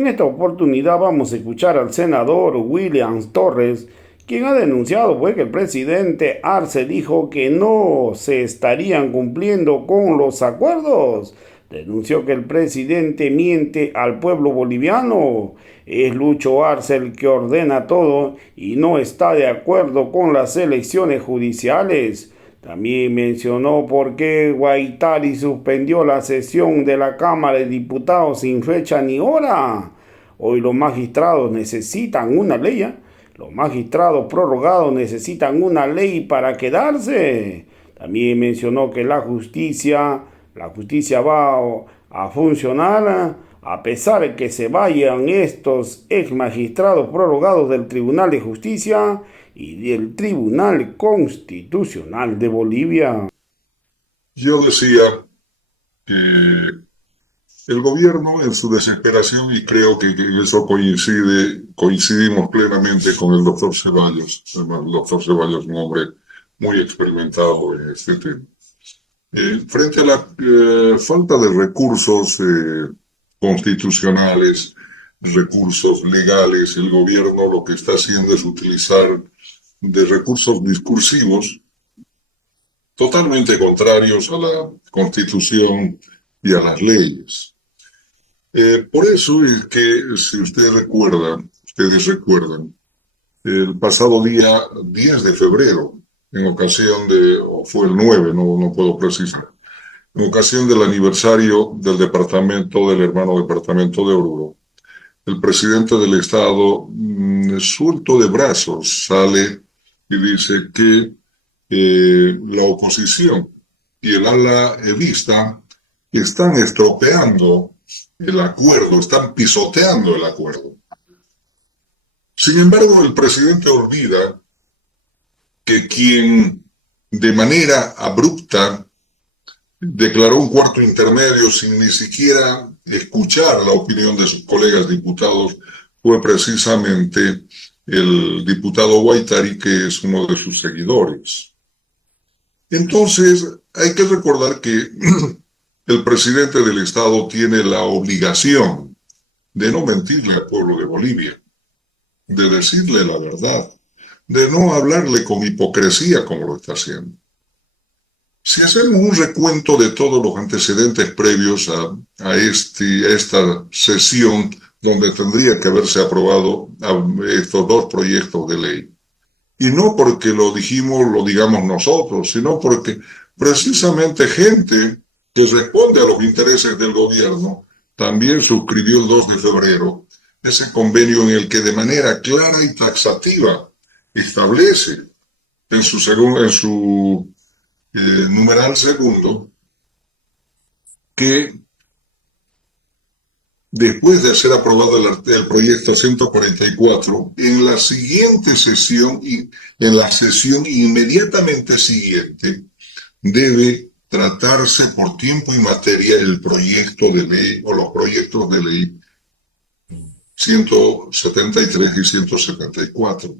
En esta oportunidad vamos a escuchar al senador William Torres, quien ha denunciado pues, que el presidente Arce dijo que no se estarían cumpliendo con los acuerdos. Denunció que el presidente miente al pueblo boliviano. Es Lucho Arce el que ordena todo y no está de acuerdo con las elecciones judiciales. También mencionó por qué Guaitari suspendió la sesión de la Cámara de Diputados sin fecha ni hora. Hoy los magistrados necesitan una ley. Los magistrados prorrogados necesitan una ley para quedarse. También mencionó que la justicia va a funcionar a pesar de que se vayan estos ex magistrados prorrogados del Tribunal de Justicia y del Tribunal Constitucional de Bolivia. Yo decía que el gobierno en su desesperación, y creo que eso coincidimos plenamente con el doctor Ceballos, además el doctor Ceballos es un hombre muy experimentado en este tema. Frente a la falta de recursos constitucionales, recursos legales, el gobierno lo que está haciendo es utilizar de recursos discursivos totalmente contrarios a la Constitución y a las leyes. Por eso es que, si ustedes recuerdan, el pasado día 10 de febrero, en ocasión o fue el 9, no puedo precisar, en ocasión del aniversario del del hermano departamento de Oruro, el presidente del Estado, suelto de brazos, sale y dice que la oposición y el ala evista están estropeando el acuerdo, están pisoteando el acuerdo. Sin embargo, el presidente olvida que quien de manera abrupta declaró un cuarto intermedio sin ni siquiera escuchar la opinión de sus colegas diputados fue precisamente el diputado Guaitari, que es uno de sus seguidores. Entonces, hay que recordar que el presidente del Estado tiene la obligación de no mentirle al pueblo de Bolivia, de decirle la verdad, de no hablarle con hipocresía como lo está haciendo. Si hacemos un recuento de todos los antecedentes previos a esta sesión donde tendría que haberse aprobado estos dos proyectos de ley, y no porque lo digamos nosotros, sino porque precisamente gente que responde a los intereses del gobierno también suscribió el 2 de febrero ese convenio en el que de manera clara y taxativa establece en su numeral segundo que después de ser aprobado el proyecto 144, en la siguiente sesión y en la sesión inmediatamente siguiente debe tratarse por tiempo y materia el proyecto de ley o los proyectos de ley 173 y 174.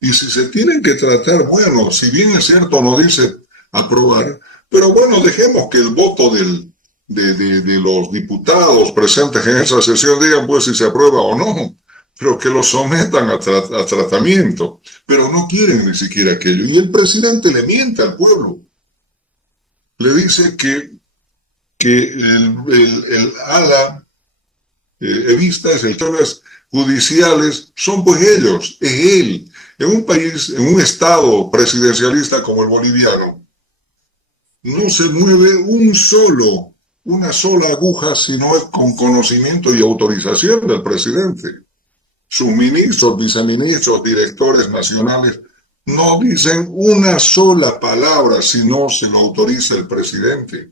Y si se tienen que tratar, bueno, si bien es cierto, no dice aprobar, pero bueno, dejemos que el voto de los diputados presentes en esa sesión digan pues si se aprueba o no, pero que lo sometan a tratamiento, pero no quieren ni siquiera aquello. Y el presidente le miente al pueblo, le dice que el ala evista, sectores judiciales, son pues ellos, es él. En un país, en un estado presidencialista como el boliviano, no se mueve una sola aguja si no es con conocimiento y autorización del presidente. Sus ministros, viceministros, directores nacionales no dicen una sola palabra si no se lo autoriza el presidente.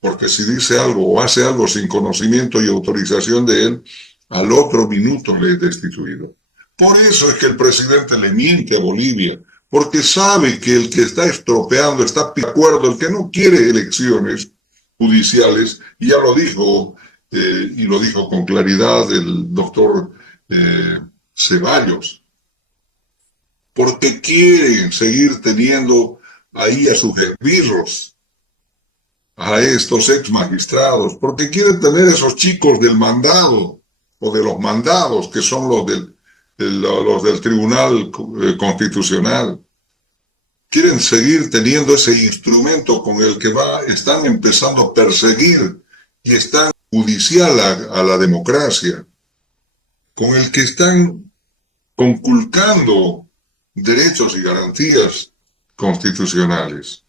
Porque si dice algo o hace algo sin conocimiento y autorización de él, al otro minuto le es destituido. Por eso es que el presidente le miente a Bolivia, porque sabe que el que está estropeando, está de acuerdo, el que no quiere elecciones judiciales, y ya lo dijo, y lo dijo con claridad el doctor Ceballos, porque quieren seguir teniendo ahí a sus esbirros, a estos ex magistrados, porque quieren tener esos chicos del mandado o de los mandados, que son los del Tribunal Constitucional. Quieren seguir teniendo ese instrumento con el que están empezando a perseguir y están judicial a la democracia, con el que están conculcando derechos y garantías constitucionales.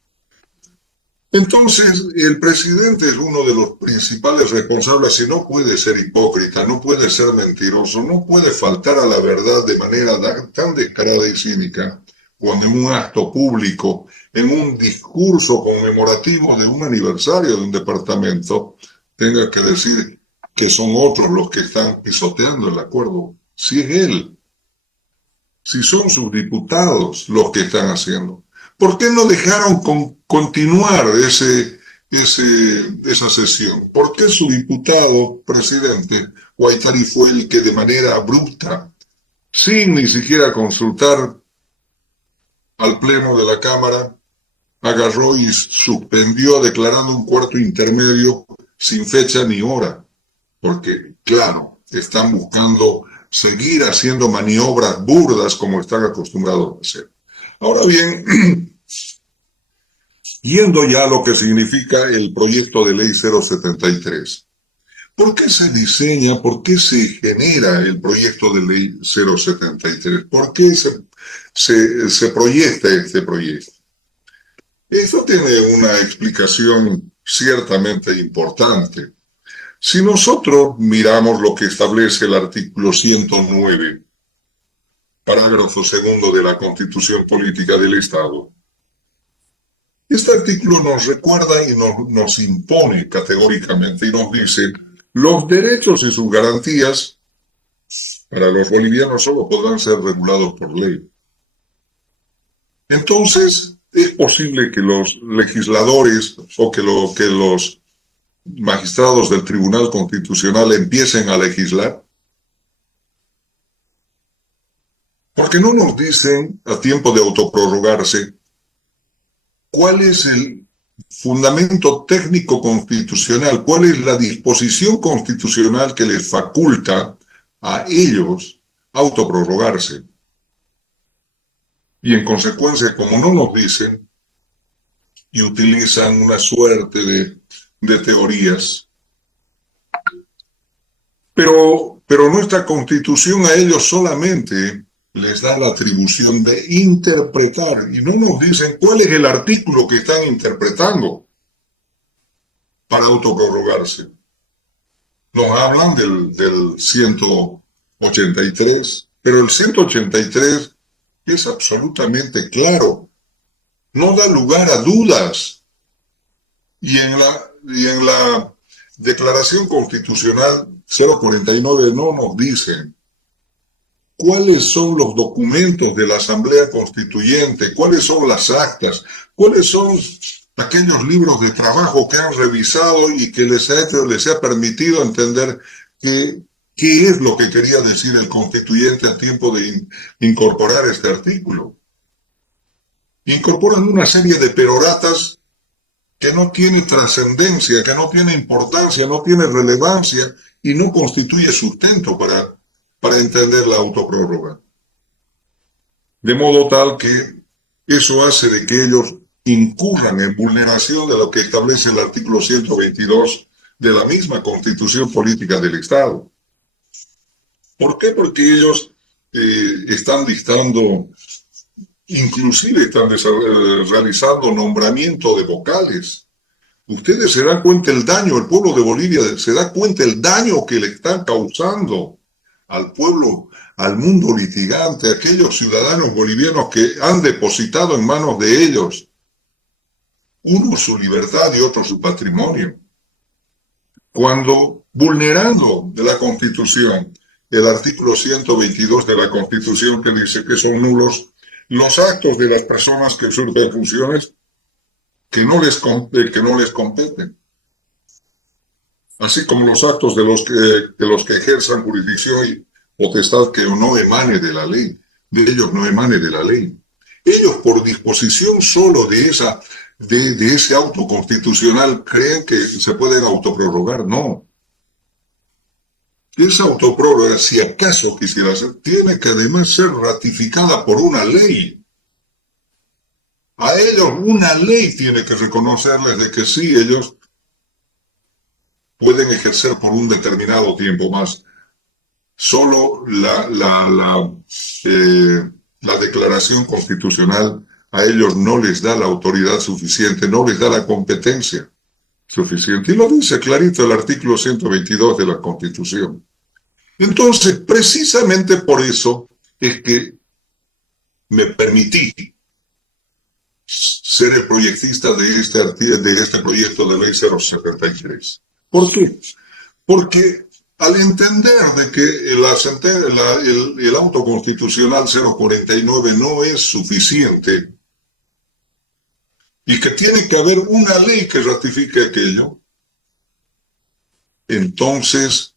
Entonces, el presidente es uno de los principales responsables y no puede ser hipócrita, no puede ser mentiroso, no puede faltar a la verdad de manera tan descarada y cínica cuando en un acto público, en un discurso conmemorativo de un aniversario de un departamento, tenga que decir que son otros los que están pisoteando el acuerdo. Si es él, si son sus diputados los que están haciendo. ¿Por qué no dejaron continuar esa sesión? ¿Por qué su diputado, presidente, Guaitari, fue el que de manera abrupta, sin ni siquiera consultar al Pleno de la Cámara, agarró y suspendió declarando un cuarto intermedio sin fecha ni hora? Porque, claro, están buscando seguir haciendo maniobras burdas como están acostumbrados a hacer. Ahora bien, yendo ya a lo que significa el proyecto de ley 073. ¿Por qué se diseña, por qué se genera el proyecto de ley 073? ¿Por qué se proyecta este proyecto? Esto tiene una explicación ciertamente importante. Si nosotros miramos lo que establece el artículo 109, parágrafo segundo de la Constitución Política del Estado, este artículo nos recuerda y nos impone categóricamente y nos dice: los derechos y sus garantías para los bolivianos solo podrán ser regulados por ley. Entonces, es posible que los legisladores o que los magistrados del Tribunal Constitucional empiecen a legislar, porque no nos dicen a tiempo de autoprorrogarse cuál es el fundamento técnico constitucional, cuál es la disposición constitucional que les faculta a ellos autoprorrogarse. Y en consecuencia, como no nos dicen y utilizan una suerte de teorías, pero nuestra Constitución a ellos solamente les da la atribución de interpretar, y no nos dicen cuál es el artículo que están interpretando para autoprorrogarse. Nos hablan del 183, pero el 183 es absolutamente claro, no da lugar a dudas. Y en la Declaración Constitucional 049 no nos dicen cuáles son los documentos de la Asamblea Constituyente, cuáles son las actas, cuáles son aquellos libros de trabajo que han revisado y que les ha permitido entender qué es lo que quería decir el constituyente a tiempo de incorporar este artículo. Incorporan una serie de peroratas que no tiene trascendencia, que no tiene importancia, no tiene relevancia y no constituye sustento para entender la autoprórroga. De modo tal que eso hace de que ellos incurran en vulneración de lo que establece el artículo 122 de la misma Constitución Política del Estado. ¿Por qué? Porque ellos están dictando, inclusive están realizando nombramiento de vocales. Ustedes se dan cuenta el daño, el pueblo de Bolivia se da cuenta el daño que le están causando al pueblo, al mundo litigante, a aquellos ciudadanos bolivianos que han depositado en manos de ellos, uno su libertad y otro su patrimonio. Cuando, vulnerando de la Constitución, el artículo 122 de la Constitución que dice que son nulos los actos de las personas que usurpan funciones que no les competen, así como los actos de los que ejerzan jurisdicción y potestad que no emane de la ley, de ellos no emane de la ley. Ellos, por disposición solo de ese auto constitucional, creen que se pueden autoprorrogar. No. esa autoprórroga, si acaso quisiera ser, tiene que además ser ratificada por una ley. A ellos una ley tiene que reconocerles de que sí, ellos pueden ejercer por un determinado tiempo más. Solo la declaración constitucional a ellos no les da la autoridad suficiente, no les da la competencia suficiente. Y lo dice clarito el artículo 122 de la Constitución. Entonces, precisamente por eso es que me permití ser el proyectista de este proyecto de ley 073. ¿Por qué? Porque al entender de que el auto constitucional 049 no es suficiente y que tiene que haber una ley que ratifique aquello, entonces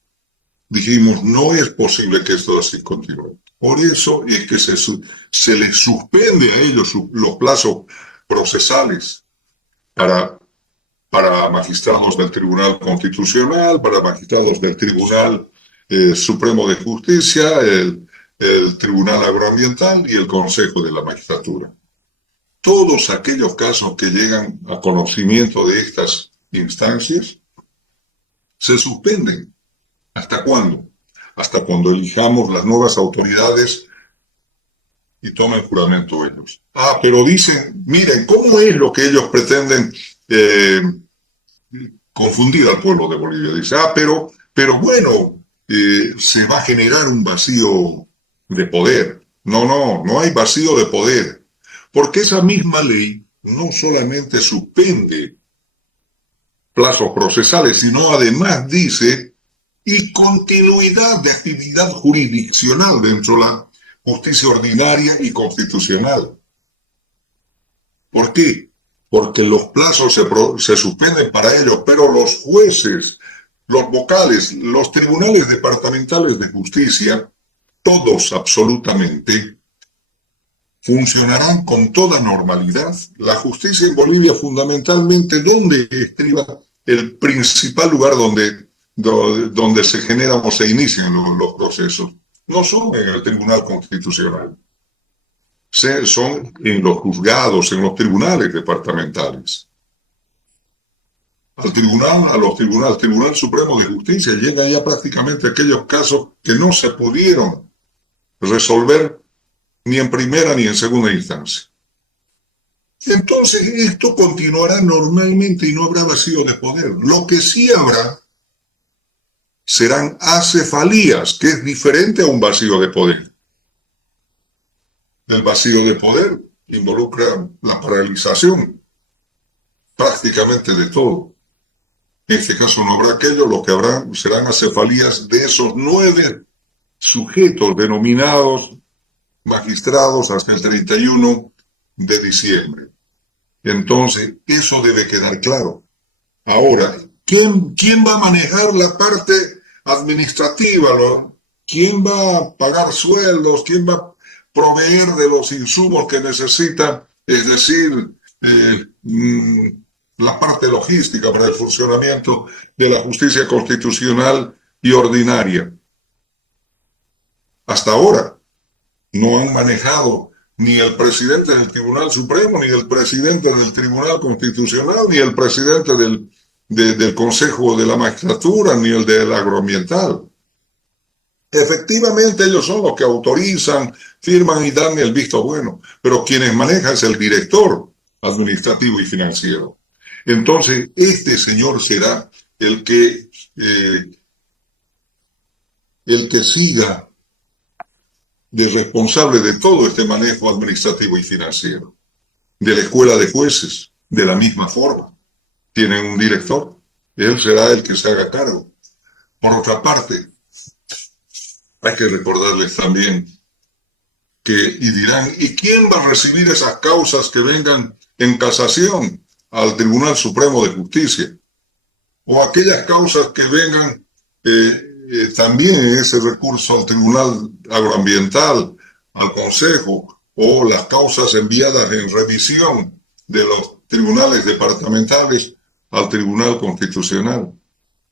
dijimos, no es posible que esto así continúe. Por eso es que se les suspende a ellos los plazos procesales para magistrados del Tribunal Constitucional, para magistrados del Tribunal Supremo de Justicia, el Tribunal Agroambiental y el Consejo de la Magistratura. Todos aquellos casos que llegan a conocimiento de estas instancias se suspenden. ¿Hasta cuándo? Hasta cuando elijamos las nuevas autoridades y tomen juramento ellos. Pero dicen, miren, ¿cómo es lo que ellos pretenden confundir al pueblo de Bolivia? Dice, pero bueno, se va a generar un vacío de poder. No hay vacío de poder. Porque esa misma ley no solamente suspende plazos procesales, sino además dice y continuidad de actividad jurisdiccional dentro de la justicia ordinaria y constitucional. ¿Por qué? Porque los plazos se suspenden para ellos, pero los jueces, los vocales, los tribunales departamentales de justicia, todos absolutamente, funcionarán con toda normalidad. La justicia en Bolivia fundamentalmente, ¿dónde estriba el principal lugar donde se generan o se inician los procesos? No son en el Tribunal Constitucional, son en los juzgados, en los tribunales departamentales. Al Tribunal Supremo de Justicia llegan ya prácticamente aquellos casos que no se pudieron resolver ni en primera ni en segunda instancia. Entonces esto continuará normalmente y no habrá vacío de poder. Lo que sí habrá serán acefalías, que es diferente a un vacío de poder. El vacío de poder involucra la paralización prácticamente de todo. En este caso no habrá aquello, lo que habrá serán acefalías de esos 9 sujetos denominados magistrados hasta el 31 de diciembre. Entonces, eso debe quedar claro. Ahora, ¿quién va a manejar la parte administrativa? ¿Quién va a pagar sueldos? ¿Quién va a proveer de los insumos que necesita? Es decir, la parte logística para el funcionamiento de la justicia constitucional y ordinaria. Hasta ahora no han manejado ni el presidente del Tribunal Supremo, ni el presidente del Tribunal Constitucional, ni el presidente del Consejo de la Magistratura, ni el del Agroambiental. Efectivamente, ellos son los que autorizan, firman y dan el visto bueno, pero quienes manejan es el director administrativo y financiero. Entonces, este señor será el que siga de responsable de todo este manejo administrativo y financiero. De la escuela de jueces, de la misma forma. Tienen un director, él será el que se haga cargo. Por otra parte, hay que recordarles también y dirán, ¿y quién va a recibir esas causas que vengan en casación al Tribunal Supremo de Justicia? O aquellas causas que vengan también ese recurso al Tribunal Agroambiental, al Consejo, o las causas enviadas en revisión de los tribunales departamentales al Tribunal Constitucional.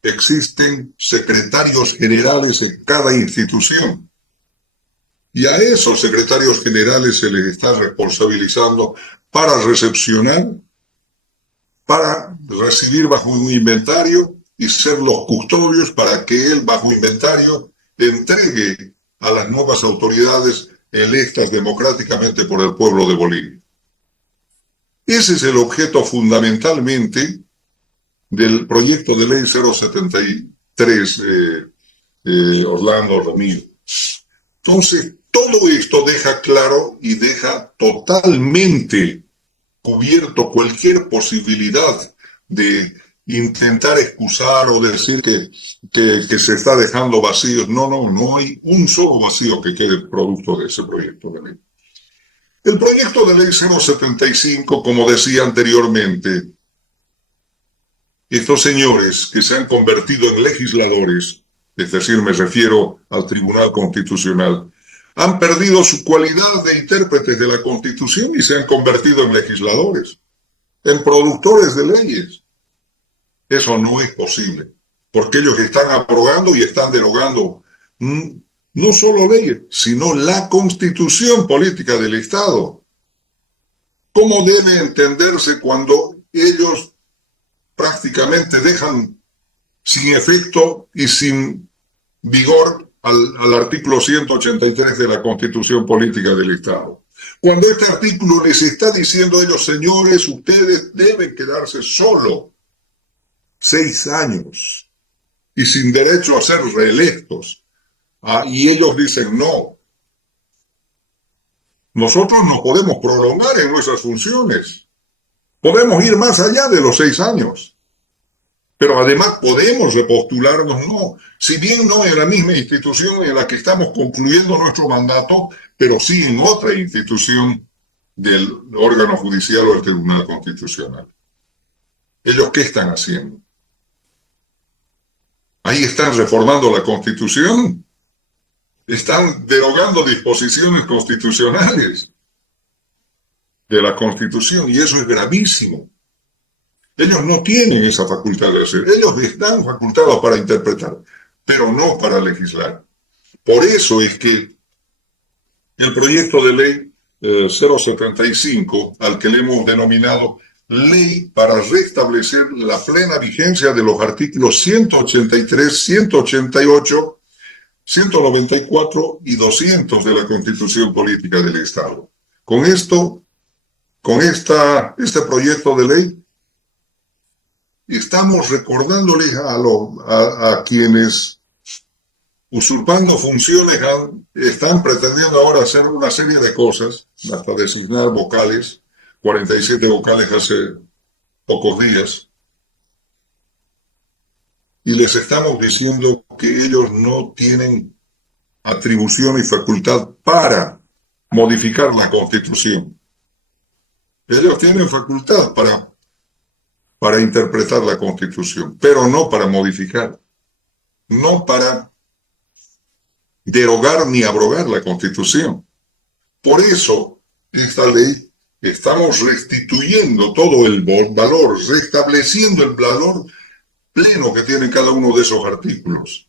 existen secretarios generales en cada institución. Y a esos secretarios generales se les está responsabilizando para recepcionar, para recibir bajo un inventario y ser los custodios para que él, bajo inventario, entregue a las nuevas autoridades electas democráticamente por el pueblo de Bolivia. Ese es el objeto fundamentalmente del proyecto de ley 073, Orlando Ramiro. Entonces, todo esto deja claro y deja totalmente cubierto cualquier posibilidad de intentar excusar o decir que se está dejando vacíos. No hay un solo vacío que quede producto de ese proyecto de ley. El proyecto de ley 075, como decía anteriormente, estos señores que se han convertido en legisladores, es decir, me refiero al Tribunal Constitucional, han perdido su cualidad de intérpretes de la Constitución y se han convertido en legisladores, en productores de leyes. Eso no es posible, porque ellos están abrogando y están derogando no solo leyes, sino la Constitución política del Estado. ¿Cómo debe entenderse cuando ellos prácticamente dejan sin efecto y sin vigor al artículo 183 de la Constitución Política del Estado? Cuando este artículo les está diciendo a ellos, señores, ustedes deben quedarse solo 6 años y sin derecho a ser reelectos. Y ellos dicen, no, nosotros nos podemos prolongar en nuestras funciones. Podemos ir más allá de los 6 años. Pero además podemos repostularnos, no, si bien no en la misma institución en la que estamos concluyendo nuestro mandato, pero sí en otra institución del órgano judicial o del Tribunal Constitucional. ¿Ellos qué están haciendo? Ahí están reformando la Constitución. Están derogando disposiciones constitucionales de la Constitución y eso es gravísimo. Ellos no tienen esa facultad de hacer. Ellos están facultados para interpretar, pero no para legislar. Por eso es que el proyecto de ley 075, al que le hemos denominado Ley para restablecer la plena vigencia de los artículos 183, 188, 194 y 200 de la Constitución Política del Estado. Con este proyecto de ley, estamos recordándoles a quienes, usurpando funciones, están pretendiendo ahora hacer una serie de cosas, hasta designar vocales, 47 vocales hace pocos días, y les estamos diciendo que ellos no tienen atribución y facultad para modificar la Constitución. Ellos tienen facultad para interpretar la Constitución, pero no para modificar, no para derogar ni abrogar la Constitución. Por eso, esta ley, estamos restituyendo todo el valor, restableciendo el valor pleno que tiene cada uno de esos artículos.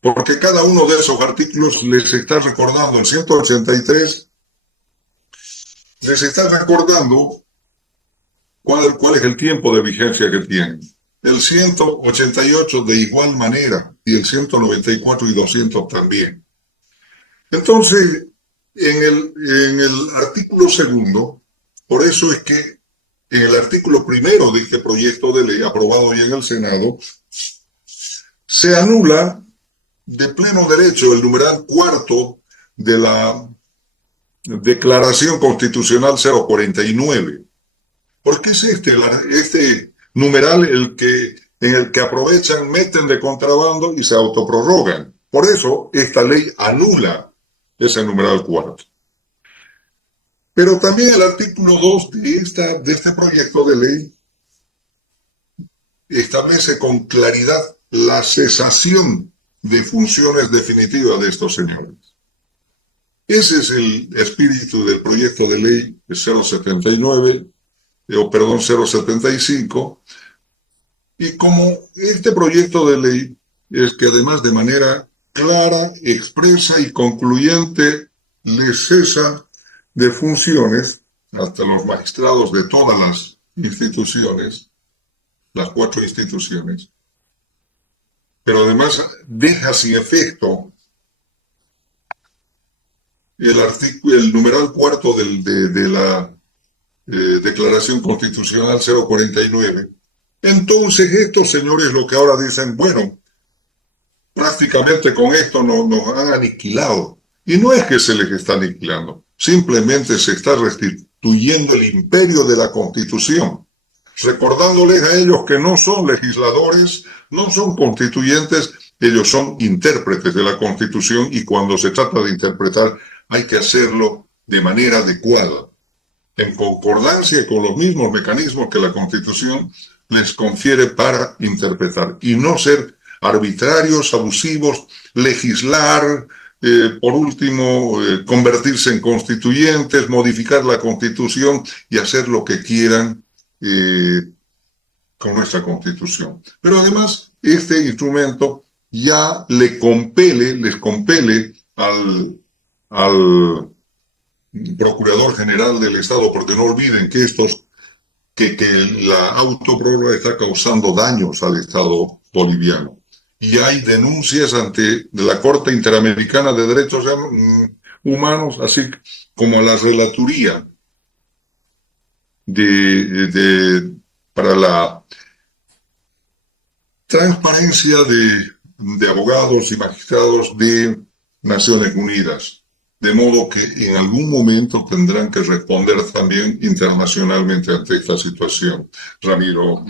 Porque cada uno de esos artículos les está recordando, en 183, les está recordando cuál es el tiempo de vigencia que tienen. El 188 de igual manera, y el 194 y 200 también. Entonces, en el artículo segundo, por eso es que en el artículo primero de este proyecto de ley aprobado ya en el Senado, se anula de pleno derecho el numeral cuarto de la Declaración Constitucional 049. Porque es este numeral en el que aprovechan, meten de contrabando y se autoprorrogan. Por eso esta ley anula ese numeral cuarto. Pero también el artículo 2 de este proyecto de ley establece con claridad la cesación de funciones definitivas de estos señores. Ese es el espíritu del proyecto de ley 075, Y como este proyecto de ley es que además de manera clara, expresa y concluyente le cesa de funciones hasta los magistrados de todas las instituciones, las 4 instituciones, pero además deja sin efecto el numeral cuarto de la Declaración Constitucional 049. Entonces estos señores lo que ahora dicen, bueno, prácticamente con esto nos han aniquilado. Y no es que se les está aniquilando, simplemente se está restituyendo el imperio de la Constitución, recordándoles a ellos que no son legisladores, no son constituyentes, ellos son intérpretes de la Constitución y cuando se trata de interpretar hay que hacerlo de manera adecuada, en concordancia con los mismos mecanismos que la Constitución les confiere para interpretar y no ser arbitrarios, abusivos, legislar, por último, convertirse en constituyentes, modificar la Constitución y hacer lo que quieran con nuestra Constitución. Pero además, este instrumento ya les compele al Procurador General del Estado, porque no olviden que la autoprórroga está causando daños al Estado boliviano. Y hay denuncias ante la Corte Interamericana de Derechos Humanos, así como la Relatoría para la transparencia de abogados y magistrados de Naciones Unidas. De modo que en algún momento tendrán que responder también internacionalmente ante esta situación. Ramiro,